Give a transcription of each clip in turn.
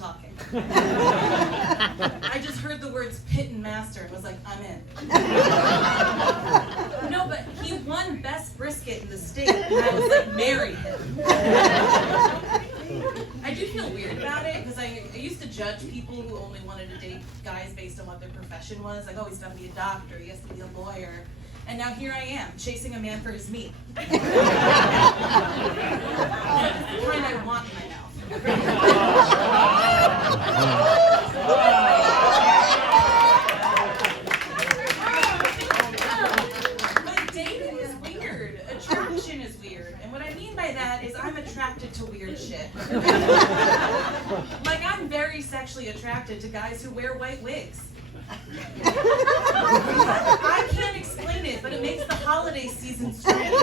talking. I just heard the words pit and master and was like, I'm in. No, but he won best brisket in the state, and I was like, marry him. I do feel weird about it, because I used to judge people who only wanted to date guys based on what their profession was. Like, oh, he's got to be a doctor, he has to be a lawyer. And now here I am, chasing a man for his meat. That's the kind I want in my mouth. But dating is weird. Attraction is weird. And what I mean by that is I'm attracted to weird shit. Like, I'm very sexually attracted to guys who wear white wigs. I can't explain it, but it makes the holiday season strange.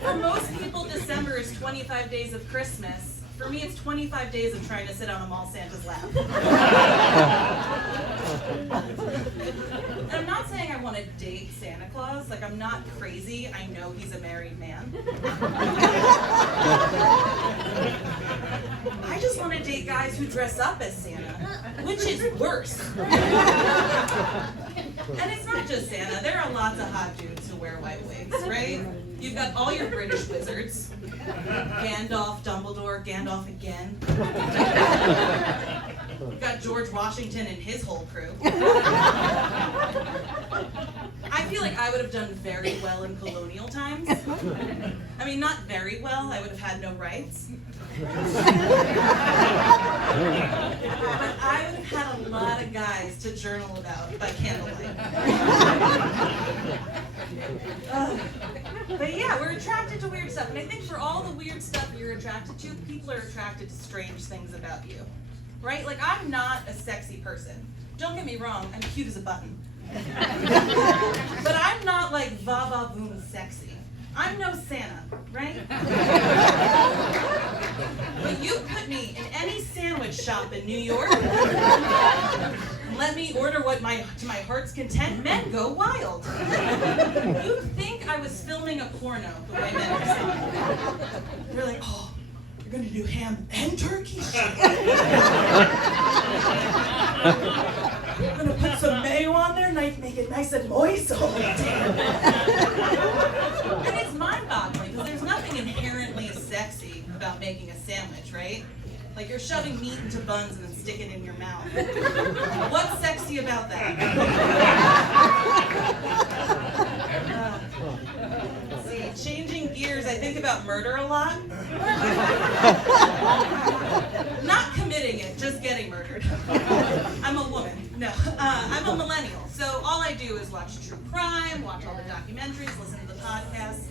For most people, December is 25 days of Christmas. For me, it's 25 days of trying to sit on a mall Santa's lap. And I'm not saying I want to date Santa Claus. Like, I'm not crazy. I know he's a married man. I just want to date guys who dress up as Santa, which is worse. And it's not just Santa. There are lots of hot dudes who wear white wigs, right? You've got all your British wizards. Gandalf, Dumbledore, Gandalf again. You've got George Washington and his whole crew. I feel like I would have done very well in colonial times. I mean, not very well. I would have had no rights. But I would have had a lot of guys to journal about by candlelight. But yeah, we're attracted to weird stuff. And I think for all the weird stuff you're attracted to, people are attracted to strange things about you. Right? Like, I'm not a sexy person. Don't get me wrong, I'm cute as a button. But I'm not like va-va-voom sexy. I'm no Santa, right? But you put me in any sandwich shop in New York, and let me order what to my heart's content, men go wild. You'd think I was filming a porno the way men are saying. They're like, oh, you're gonna do ham and turkey shit. I'm gonna put some mayo on there, make it nice and moist. Oh, damn. And it's mind-boggling, because there's nothing inherently sexy about making a sandwich, right? Like, you're shoving meat into buns and then sticking it in your mouth. What's sexy about that? See, changing gears, I think about murder a lot. Not committing it, just getting murdered. I'm a woman. No, I'm a millennial. So all I do is watch true crime, watch all the documentaries, listen to the podcasts.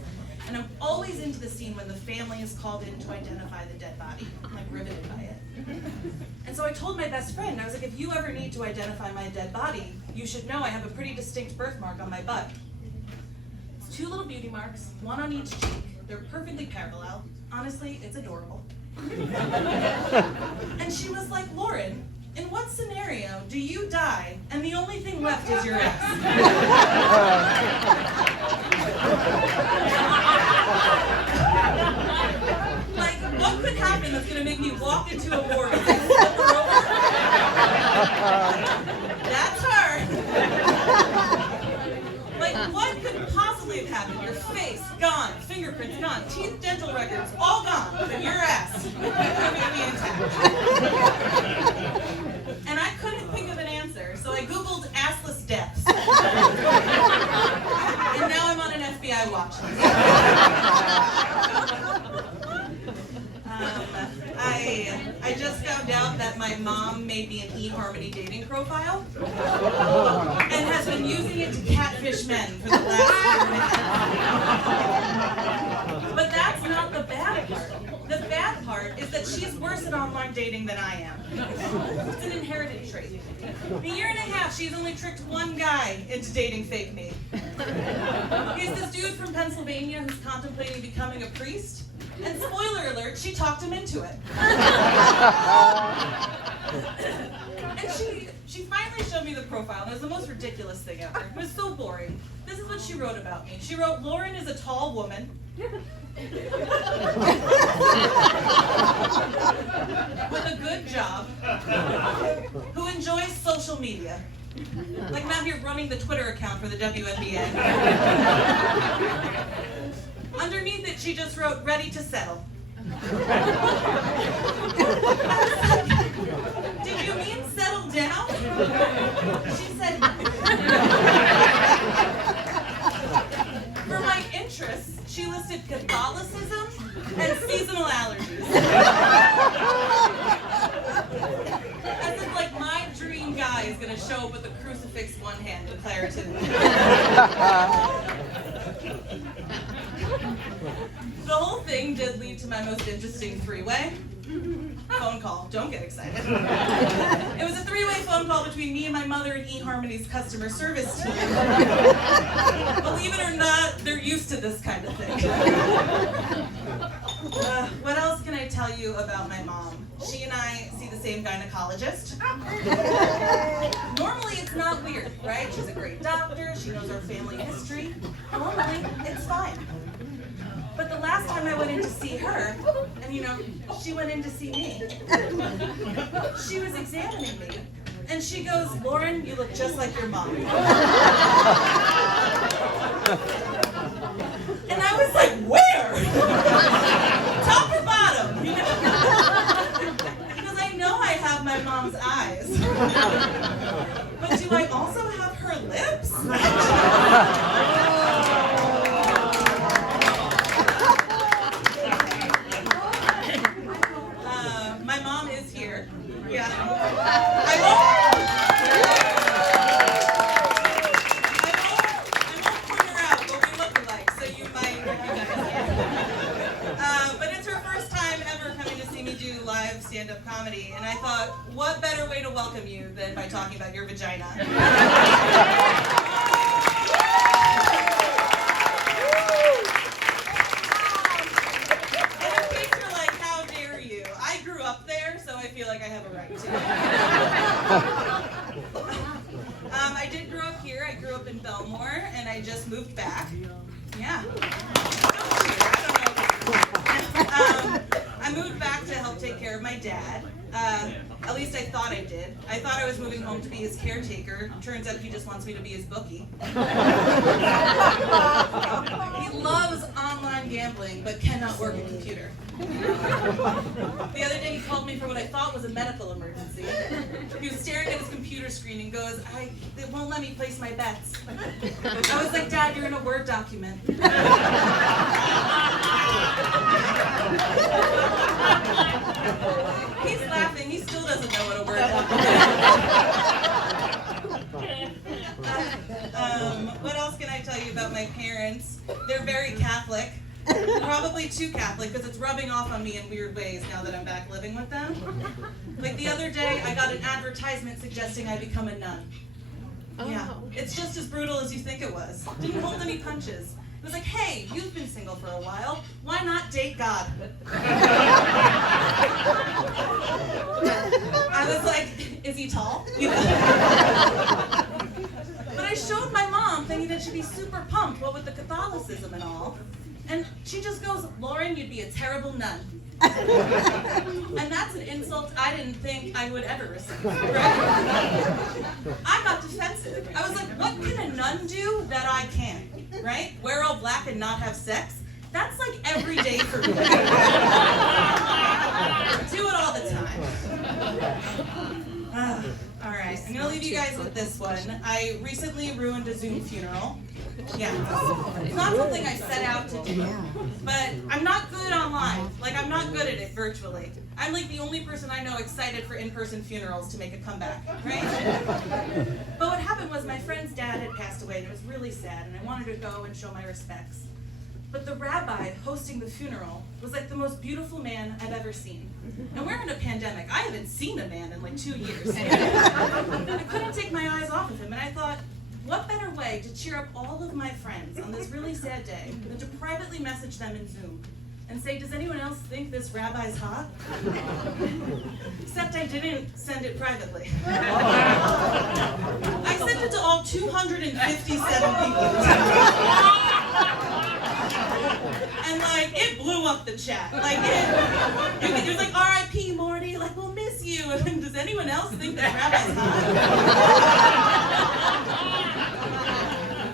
And I'm always into the scene when the family is called in to identify the dead body. I'm like riveted by it. And so I told my best friend, I was like, if you ever need to identify my dead body, you should know I have a pretty distinct birthmark on my butt. It's 2 little beauty marks, 1 on each cheek. They're perfectly parallel. Honestly, it's adorable. And she was like, Lauren, in what scenario do you die and the only thing left is your ass? Like, what could happen that's going to make me walk into a morgue and flip her over? That's her. Like, what could possibly have happened? Your face, gone. Fingerprints, gone. Teeth, dental records, all gone. But your ass, perfectly intact. And I couldn't think of an answer, so I Googled assless deaths. And now I'm on an FBI watch list. I just found out that my mom made me an eHarmony dating profile and has been using it to catfish men for the last year and a half. But that's not the bad part. The bad part is that she's worse at online dating than I am. It's an inherited trait. In a year and a half, she's only tricked 1 guy into dating fake me. He's this dude from Pennsylvania who's contemplating becoming a priest. And spoiler alert, she talked him into it. And she finally showed me the profile, and it was the most ridiculous thing ever. It was so boring. This is what she wrote about me. She wrote, Lauren is a tall woman. With a good job. Who enjoys social media. Like I'm out here running the Twitter account for the WNBA. Underneath it, she just wrote, ready to settle. Did you mean settle down? She said, for my interests, she listed Catholicism and seasonal allergies. As if like my dream guy is gonna show up with a crucifix in one hand, declaratively. The whole thing did lead to my most interesting three-way phone call. Don't get excited. It was a three-way phone call between me and my mother and eHarmony's customer service team. Believe it or not, they're used to this kind of thing. What else can I tell you about my mom? She and I see the same gynecologist. Normally it's not weird, right? She's a great doctor, she knows our family history. Normally, it's fine. But the last time I went in to see her, and she went in to see me, she was examining me, and she goes, Lauren, you look just like your mom. And I was like, where? Top or bottom? Because I know I have my mom's eyes. But do I also have her lips? My mom is here. Yeah. I won't point her out, but we look alike, so you might recognize her. But it's her first time ever coming to see me do live stand-up comedy, and I thought, what better way to welcome you than by talking about your vagina? I feel like I have a right to. I did grow up here. I grew up in Belmore, and I just moved back. Yeah. I moved back to help take care of my dad. At least I thought I did. I thought I was moving home to be his caretaker. Turns out he just wants me to be his bookie. He loves online gambling, but cannot work a computer. The other day he called me for what I thought was a medical emergency. He was staring at his computer screen and goes, it won't let me place my bets. I was like, Dad, you're in a Word document. He's laughing. He still doesn't know what a Word document is. What else can I tell you about my parents? They're very Catholic. Probably too Catholic, because it's rubbing off on me in weird ways now that I'm back living with them. Like the other day, I got an advertisement suggesting I become a nun. Yeah, it's just as brutal as you think it was. Didn't hold any punches. It was like, hey, you've been single for a while. Why not date God? I was like, is he tall? But I showed my mom thinking that she'd be super pumped, what with the Catholicism and all. And she just goes, Lauren, you'd be a terrible nun. And that's an insult I didn't think I would ever receive, right? I got defensive. I was like, what can a nun do that I can't, right? Wear all black and not have sex? That's like every day for me. Do it all the time. All right, I'm gonna leave you guys with this one. I recently ruined a Zoom funeral. Yeah, it's not something I set out to do, but I'm not good online. Like, I'm not good at it virtually. I'm like the only person I know excited for in-person funerals to make a comeback, right? But what happened was my friend's dad had passed away, and it was really sad, and I wanted to go and show my respects. But the rabbi hosting the funeral was like the most beautiful man I've ever seen. And we're in a pandemic. I haven't seen a man in like 2 years. I couldn't take my eyes off of him, and I thought, what better way to cheer up all of my friends on this really sad day than to privately message them in Zoom and say, does anyone else think this rabbi's hot? Except I didn't send it privately. I it to all 257 people. And like, it blew up the chat. Like, it was like, R.I.P. Morty, like, we'll miss you. And does anyone else think that Rabbi's hot?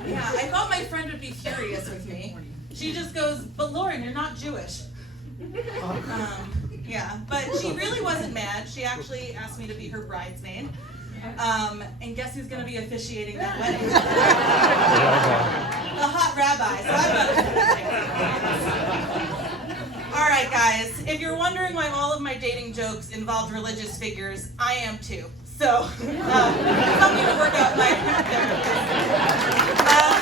Yeah, I thought my friend would be furious with me. She just goes, but Lauren, you're not Jewish. Yeah, but she really wasn't mad. She actually asked me to be her bridesmaid. And guess who's going to be officiating that wedding? The hot rabbi. So all right, guys. If you're wondering why all of my dating jokes involved religious figures, I am too. So, help me to work out my therapist.